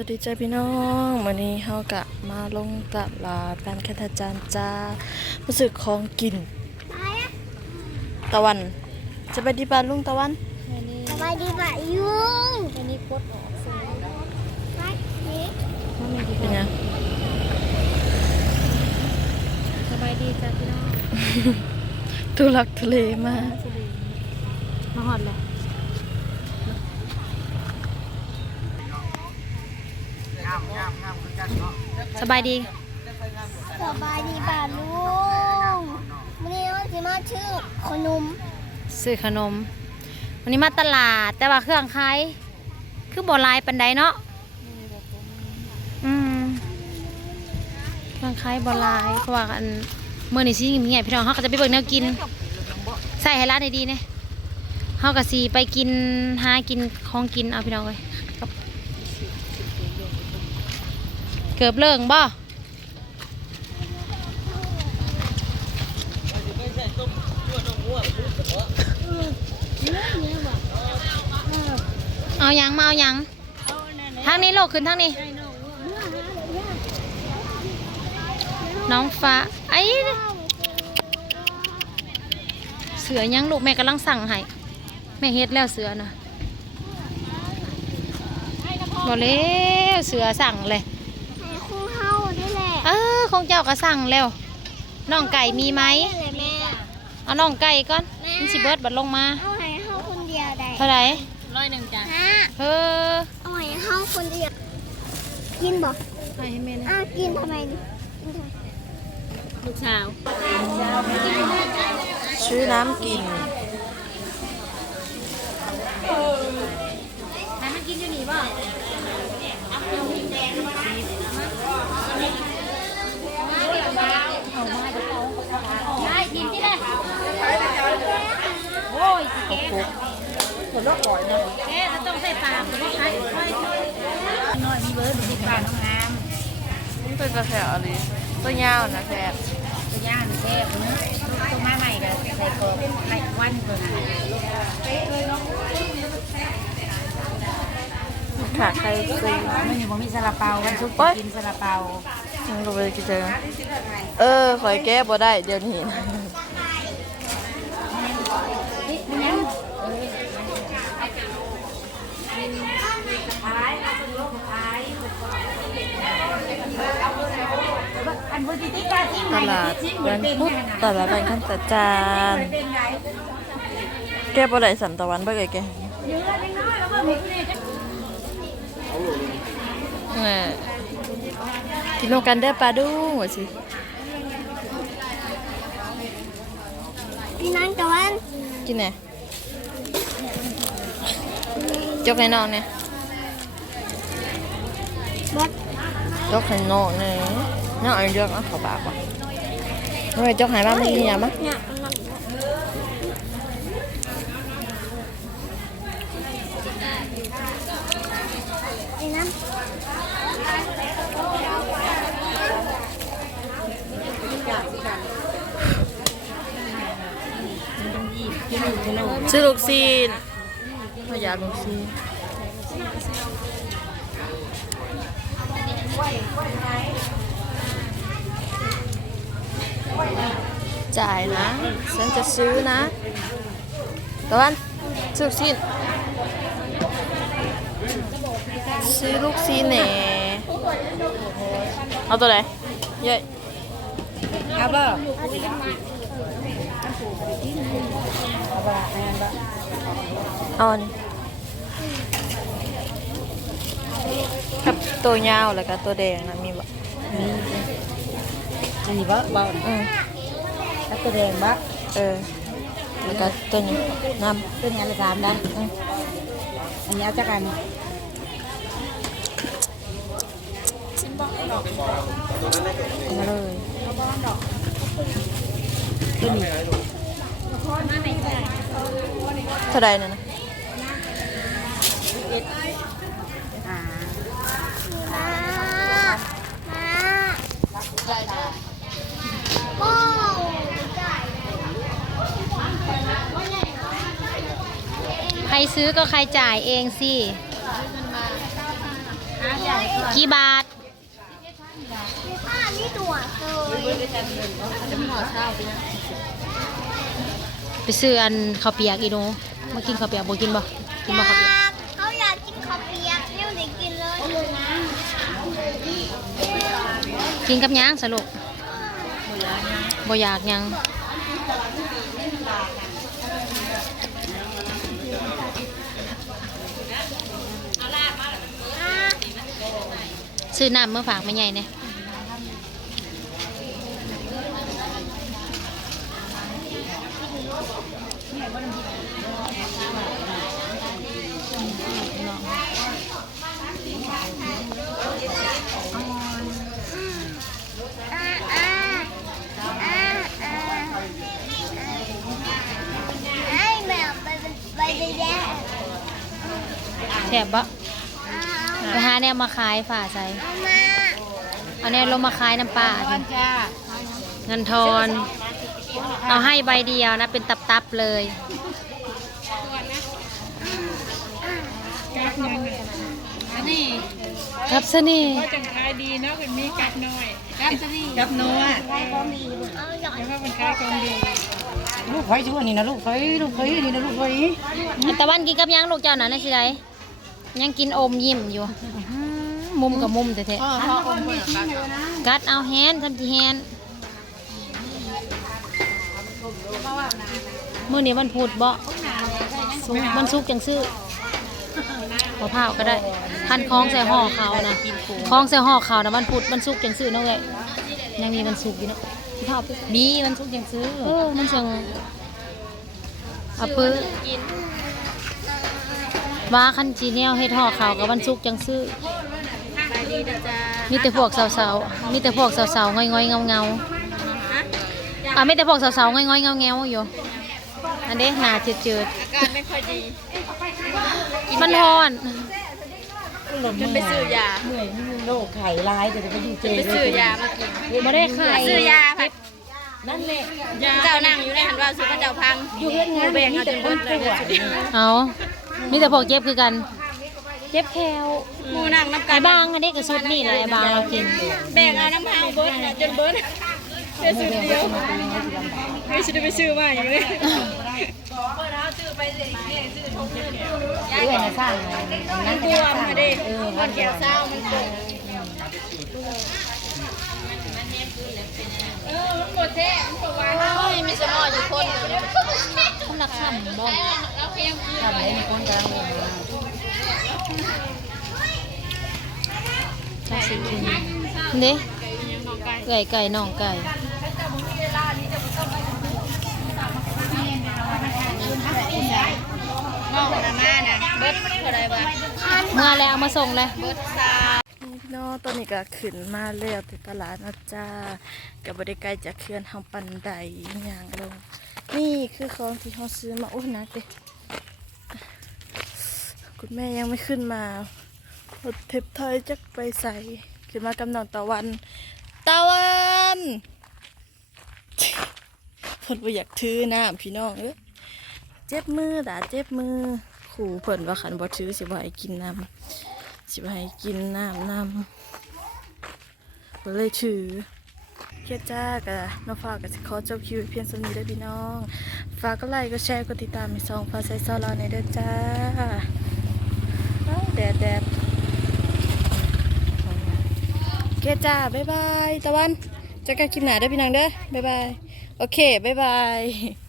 วัสดีจ้าพี่น้องวันนี้เฮากะมาลงตลาดบ้านแคทาจานจ้ารู้สึกของกิน ตะวันจะไปที่บ้านลุงตะวันสบายดีป่ะยุงอันนี้กดออกซื้อไปนี่เป็นไงสบายดีจ้าพี่น้องทุลักทุเลมากมาหอดเลย สบายดี สบายดีป่ะลุงวันนี้เราจะมาชื่อขนมซื้อขนม วันนี้มาตลาดแต่ว่าเครื่องขายคือบ่หลายปันใดเนาะอืมเครื่องขายบ่หลายเพราะว่าอันเมื่อนี้สิเงียบๆพี่น้องเขาก็จะไปเบิ่งแนวกิน ใส่ให้ร้านดีๆเนี่ยเขาก็สิไปกินหากินของกินเอาพี่น้องเลยกับ เกือบเลิงบ่เอายังมาเอายังทางนี้โลกขึ้นทางนี้ น้องฟ้าไอ้เสือยังลูกแม่กำลังสั่งให้แม่เฮ็ดแล้วเสือนะบอแล้เสือสั่งเลย ให้คู่เฮาได้แหละ เออของเจ้าก็สั่งแล้วน้องไก่มีไหมได้เลยแม่เอาน้องไก่ก่อนมันสิเบิดบัดลงมาเอาให้เฮาคนเดียวได้เท่าไหร่ร้อยหนึ่งจ้ะฮะเออเอาให้เฮาคนเดียวกินบ่ให้ให้แม่นะอ้าวกินทำไมนี่กินทำไมลูกสาวซื้อน้ำกิน ให้มันกินอยู่นี่บ่ ได้กินที่เลยโอ้ยสิแกคนละก่อยนะแกจะต้องใส่ปากหรือว่าใช้ค่อยๆน้อยมีเบิร์ดมีปลาน้องงามนี่เป็นกระแสอะไรตัวยาวนะแซ่บตัวย่างแซ่บนะตัวมาใหม่ก็ใส่กรอบใส่วันก่อนขาไข่ซีมันอยู่บ่มีซาลาเปาวันศุกกินซาลาเปายังลงไปกินเจอเออคอยแก้บ่ได้เดี๋ยวนี้นะ อันบุ ติติกาที่ตลาดวันพุธตลาดบ้านแคทาจานแก้บ่ได้สันตะวันบ่เอ่ยแกเออกินนมกันได้อปลาดุ้งว่าสิกินนั่งตะวันกินไหนจกให้น้องเนี่ยบดจกให้น้องเนี่ย น้องเอาเยอะอะเขาปากว่ะเฮ้ยเจกให้บ้างมีเนี่มั้ยเนี่ยมันนั่งไอ้นั่นซื้อลูกซีนพยาลูกซีน จ่ายนะ ฉันจะซื้อนะตะวันซื้อลูกซีนซื้อลูกซีนแหน่เอาตัวไหนเย้ยเอาบ่เอาอันนี้กับตัวยาวแล้วก็ตัวแดงนะมีบ่ อันนี้บ่บ่อืมแล้วตัวแดงบ่เออแล้วก็ตัวนี้น้ตัวนี้อันละสามได้ำอืมอันนี้เอาจักอันเอามาเลยตัวนี้เท่าใดนั่นนะอ่า มามาโอ้ ใค รซื้อก็ใครจ่ายเองสิมกี่บาทผ้านี่ตัวเคยไปซื้ออันข้าวเปียกอีโนมากินข้าวเปียกบ่กินบ่กินบ่ข้าวเปียกเขาอยากกินข้าวเปียกเนี่ยเด็กกินเลยกินกับหยังสรุปบ่อยากหยัง ซื้อน้ำมาฝากแม่ใหญ่เนี่ยแถบบ่ ไปหาแนวมาขายฝ่าใส่เอาแนวลงมาขายน้ำปลาเงินทอน เอาให้ใบเดียวนะ เป็นตับๆเลยครับสนี่จังขายดีเนาะเป็นมีกัดน้อยกัดจะดีกับนัวแล้วก็เป็นขายของดีลูกไฟชั่วนี่นะลูกไฟลูกไฟนี่นะลูกไฟอันตะวันกินกับหยังลูกเจ้าน่ะนั่นสิได ยังกินอมยิ้มอยู่อื้อหือมุมกับมุมแท้ๆกัดเอาแฮนทำจีแฮนมื้อนี้วันพุธบ่สุกมันสุกจังซื้อมะพร้าวก็ได้พันคล้องใส่ห่อเขาวนะคล้องใส่ห่อเขาวนะวันพุธมันสุกจังซื้อเนาะเอ้ยยังมีวันสุกอยู่เนาะมะพร้าวไปมีมันทุกอย่างซื้อเออมันจังเอาปื้อ ว่าคันจีเนียวเฮ็ดห่อขาวกับวันศุกร์จังซื้อมีแต่พวกสาวๆ มีแต่พวกสาวๆง่อยๆเงาๆอะมีแต่พวกสาวๆง่อยๆเงาๆอยู่ อันเด้หน้าจืดอาการไม่ค่อยดีๆมันร้อนจะไปซื้อยาเหนื่อยโรคไข่ลายแต่จะไปอยู่เจไปซื้อยามากินบ่ได้ขายซื้อยาผัดนั่นแหละเจ้านั่งอยู่ในหันว่าซื้อพระเจ้าพังอยู่เพื่อนงานแบ่งมีเอาจแต่นคเบินดเลป่วยยเอา มีแต่พวกเจ็บคือกัน เจ็บแคลหมูนั่งน้ำกัไอ้นบางอันนี้ก็สุดนี่แหละไอ้บางเรากินแบ่งเอาน้ำพังเบิดน่ะจนเบิดแค่ซื้อเดียวไม่ใช่ไปซื้อมาอยู่เลยเอื้อยนะสร้างนั่นบวมมาดิมันแก้วเศร้ามันปวดเออมันปวด แท้มันปวดวาโอ้ยมีสมออยู่คนเดียวคนละคำบ่ทำให้มีคนกลางเลยจังสิกินเด้ไก่ไก่น่องไก่มองนะมานะเบิดเท่าไรบ้างเมื่อแล้วมาส่งเลยเบิดซา พี่น้องตอนนี้ก็ขึ้นมาแล้วที่ตลาดนะจ้ากับบริไกลจากเขื่อนทางปันไดอย่างลง นี่คือของที่เขาซื้อมาโอ้ยหนักเลยคุณแม่ยังไม่ขึ้นมารถเทปไทยจักไปใส่ขึ้นมากำนองตะวัน ตะวันเพิ่นบ่อยากถือน้ำพี่น้องเอ้ยเจ็บมือด่าเจ็บมือขู่เพิ่นว่าขันบ่ถือสิบ่ให้กินน้ำ สิบให้กินน้ำน้ำก็เลยถือเคียจ้ากะน้องฝากกับขอจบคิวเพียงสนี้ได้พี่น้องฝากก็ไลค์ก็แชร์ก็ติดตามในซองฟ้าใส่ซอลาในเด้อจ้าแดดแดดเคจ้าบ๊ายบายตะวันจะกันคลิปหนาได้พี่น้องเด้อบ๊ายบายโอเคบ๊ายบาย